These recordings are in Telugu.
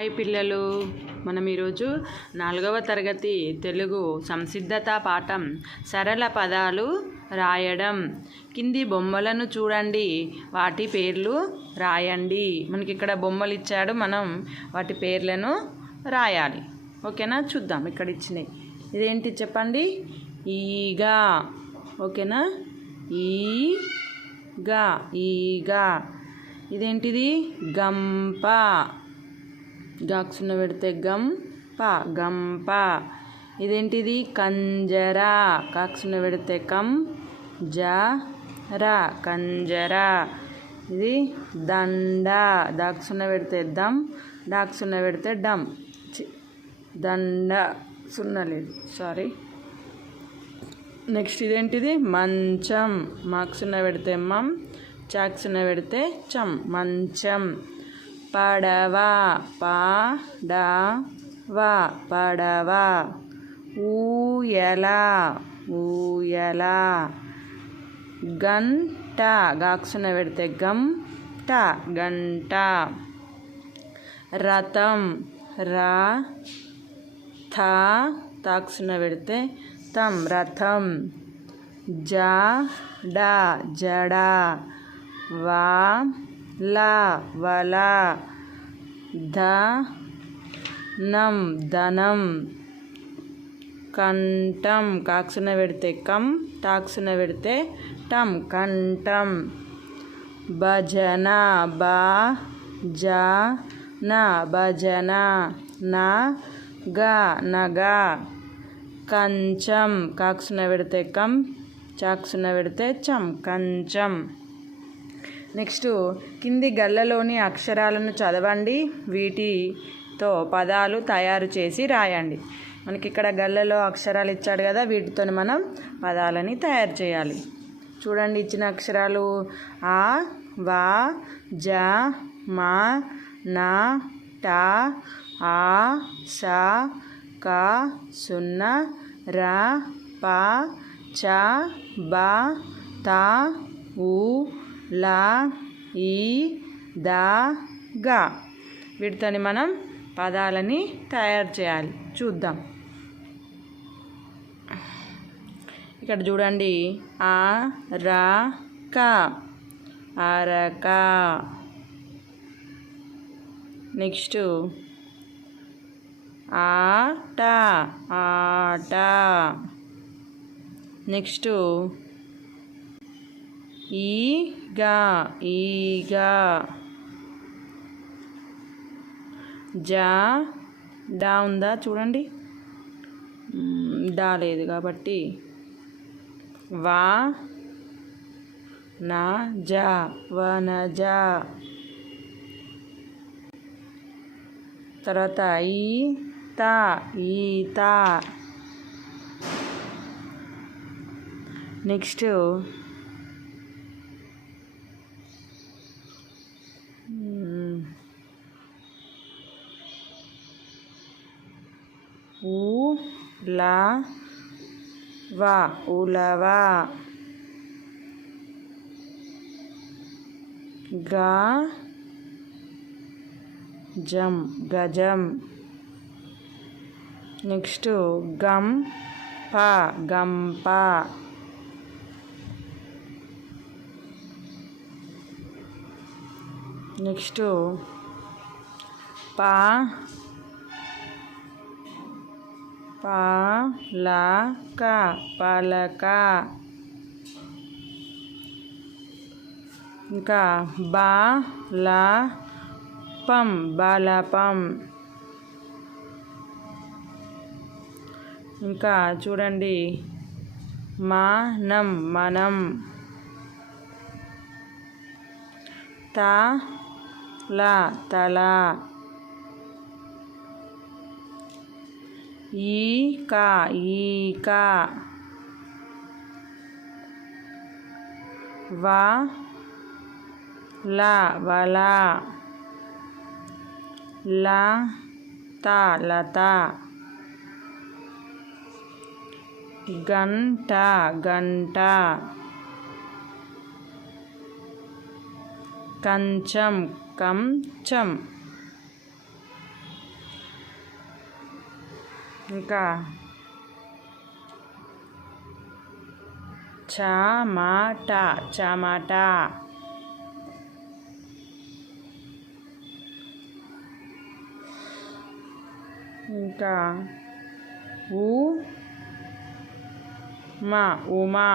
హాయ్ పిల్లలు, మనం ఈరోజు 4వ తరగతి తెలుగు సంసిద్ధత పాఠం సరళ పదాలు రాయడం. కింది బొమ్మలను చూడండి, వాటి పేర్లు రాయండి. మనకి ఇక్కడ బొమ్మలు ఇచ్చాడు, మనం వాటి పేర్లను రాయాలి. ఓకేనా? చూద్దాం. ఇక్కడ ఇచ్చినాయి. ఇదేంటి చెప్పండి? ఈగా. ఓకేనా? ఈగా. ఈగా. ఇదేంటిది? గంప. గాక్సున్న పెడితే గంప. గంప. ఇదేంటిది? కంజర. కాక్సున్న పెడితే కం జరా. కంజర. ఇది దండ. దాక్సున్న పెడితే దమ్. డాక్సున్న పెడితే డమ్. దండ. సున్న లేదు, సారీ. నెక్స్ట్ ఇదేంటిది? మంచం. మాక్సున్న పెడితే మం. చాక్సున్న పెడితే చం. మంచం. పడవ. పడవ. పడవ. ఊయల. ఊయల. గంట. గాక్సున్న పెడితే గంట. గంట. రథం. రథ. తాక్సున్న పెడితే తం. రథం. జడ. జడ. వల. వల. ధనం. ధనం. కంఠం. కాక్సున్న పెడితే కం. టాక్సున్న పెడితే టం. కంఠం. భజన. భజన. భజన. నగ. నగ. కంచం. కాక్సున్న పెడితే కం. చాక్సున్న పెడితే చం. కంచం. నెక్స్ట్ కింది గళ్ళలోని అక్షరాలను చదవండి, వీటితో పదాలు తయారు చేసి రాయండి. మనకి ఇక్కడ గళ్ళలో అక్షరాలు ఇచ్చాడు కదా, వీటితో మనం పదాలని తయారు చేయాలి. చూడండి, ఇచ్చిన అక్షరాలు ఆ, వా, జ, మా, నా, టా, ఆ, సా, కా, సున్న, రా, పా, చ, బా, తా, ఊ, లా, ఈ, దా, గా. వీటితోని మనం పదాలని తయారు చేయాలి. చూద్దాం. ఇక్కడ చూడండి, ఆ, రా, క. అరక. నెక్స్ట్ ఆట. ఆట. నెక్స్ట్ ఈగా. ఈగా. డా ఉందా చూడండి, డా లేదు కాబట్టి వా, నా, జా. వనజ. తర్వాత ఈత. ఈత. నెక్స్ట్ ఉలవ. ఉలవ. గజం. గజం. నెక్స్ట్ గంప. గంప. నెక్స్ట్ పాలక. పాలక. ఇంకా బాలపం. బాలపం. ఇంకా చూడండి, మనం. మనం. తల. తల. ఈక. ఈక. వల. వల. లత. లత. గంట. గంట. కంచం. కంచం. ఇంకా చమాటా చమాటా, ఇంకా ఉమా ఉమా,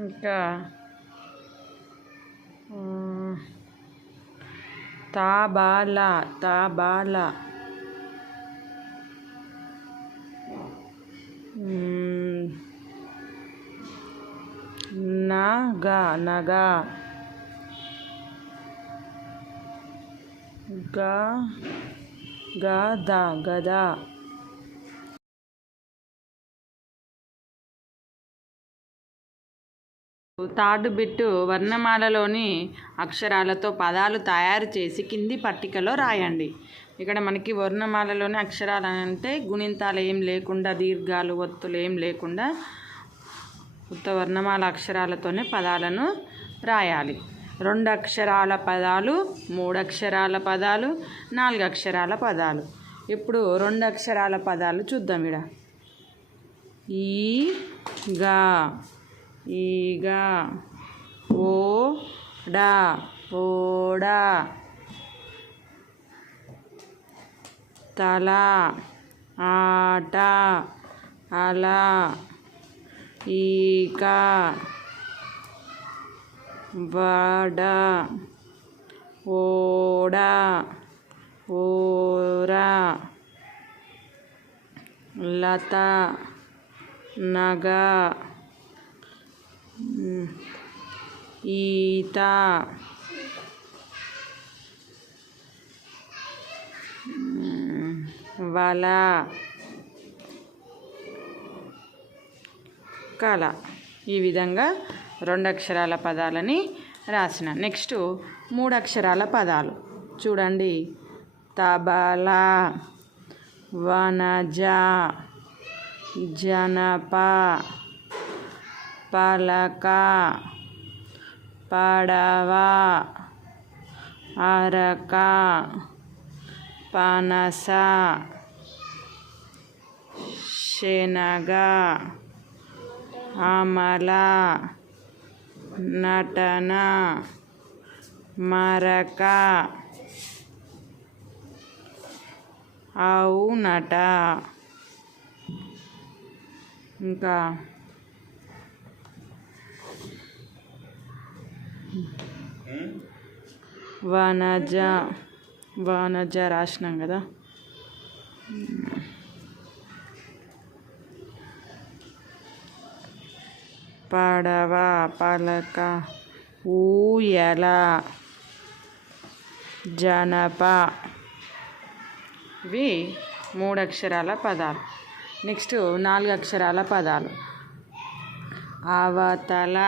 ఇంకా తాబాలా తాబాలా, నగా నగా, గద గద. థర్డ్ బిట్ వర్ణమాలలోని అక్షరాలతో పదాలు తయారు చేసి కింది పట్టికలో రాయండి. ఇక్కడ మనకి వర్ణమాలలోని అక్షరాలు అంటే గుణింతాలు ఏం లేకుండా, దీర్ఘాలు ఒత్తులు ఏం లేకుండా ఉత్త వర్ణమాల అక్షరాలతోనే పదాలను రాయాలి. 2 అక్షరాల పదాలు, 3 అక్షరాల పదాలు, 4 అక్షరాల పదాలు. ఇప్పుడు 2 అక్షరాల పదాలు చూద్దాం. ఇక్కడ ఈగా ఈగా, ఓడా ఓడా, తల ఆట అలా, ఈక వడ ఓడ ఓరా, లత నగ ఈత, వల కళ. ఈ విధంగా 2 అక్షరాల పదాలని రాసిన. నెక్స్ట్ 3 అక్షరాల పదాలు చూడండి. తబలా, వనజ, జనప, పలక, పడవ, అరక, పనస, శనగ, అమల, నటన, మరక, అవునట. ఇంకా వనజ వనజ రాసినాం కదా. పడవ, పలక, ఊయల, జనప. ఇవి 3 అక్షరాల పదాలు. నెక్స్ట్ 4 అక్షరాల పదాలు. అవతల,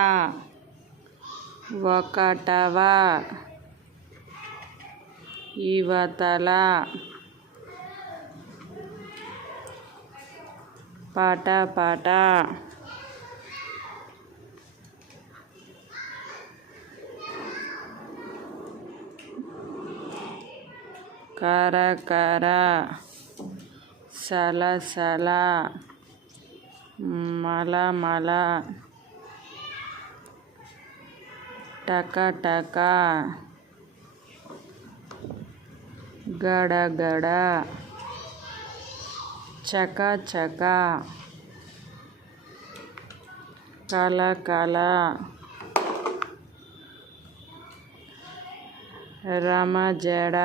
ఒకటవ, ఇవతల, పటపట, కరకర, సలసల, మలమల, టకటక, గడగడ, చకచక, కలకల, రమజడ,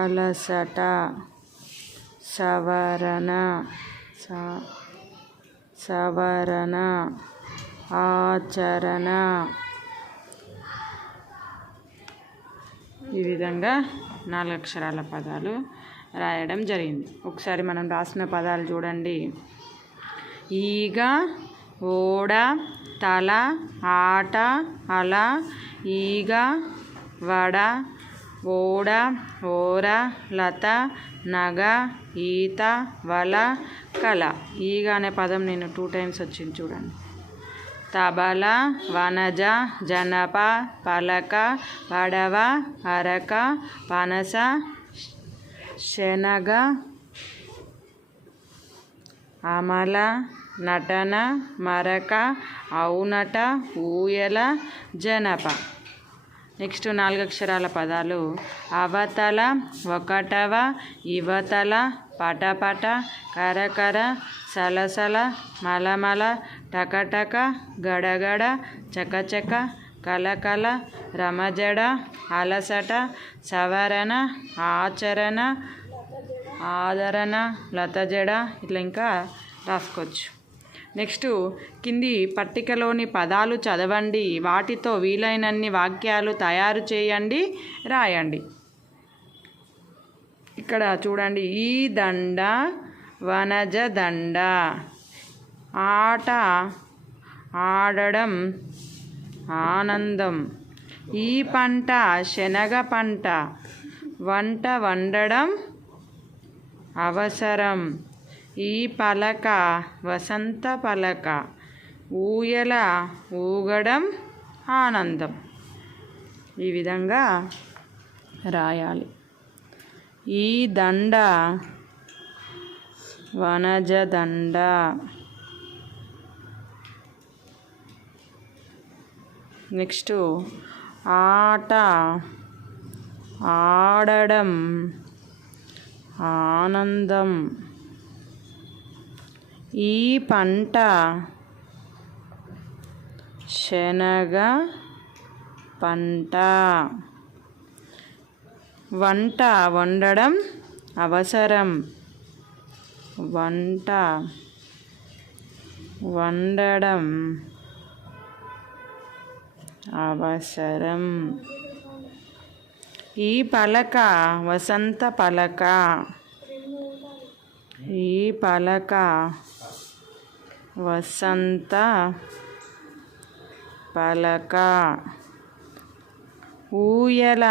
అలసట, సవరణ, సవరణ, ఆచరణ. ఈ విధంగా 4 అక్షరాల పదాలు రాయడం జరిగింది. ఒకసారి మనం రాసిన పదాలు చూడండి. ఈగ, ఓడ, తల, ఆట, అల, ఈగ, వడ, ఓడ, ఓర, లత, నగ ఈత వల కల. ఈగ అనే పదం నేను 2 times వచ్చింది చూడండి. తబల వనజ జనప పలక పడవ అరక పనస శనగ అమల నటన మరక ఔనట ఊయల జనప. నెక్స్ట్ 4 అక్షరాల పదాలు. అవతల ఒకటవ ఇవతల పటపట కరకర సలసల మలమల టకటక గడగడ చకచక కలకల రమజడ అలసట సవరణ ఆచరణ ఆదరణ లతజడ. ఇట్లా ఇంకా రాసుకోవచ్చు. నెక్స్ట్ కింది పట్టికలోని పదాలు చదవండి, వాటితో వీలైనన్ని వాక్యాలు తయారు చేయండి, రాయండి. ఇక్కడ చూడండి. ఈ దండ వనజ దండ. ఆట ఆడడం ఆనందం. ఈ పంట శనగ పంట. వంట వండడం అవసరం. ఈ పలక వసంత పలక. ఊయల ఊగడం ఆనందం. ఈ విధంగా రాయాలి. ఈ దండ వనజ దండ. నెక్స్ట్ ఆట ఆడడం ఆనందం. ఈ పంట శనగ పంట. వంట వండడం అవసరం. వంట వండడం అవసరం. ఈ పలక వసంత పలక. ఈ పలక వసంత పలక. ఊయల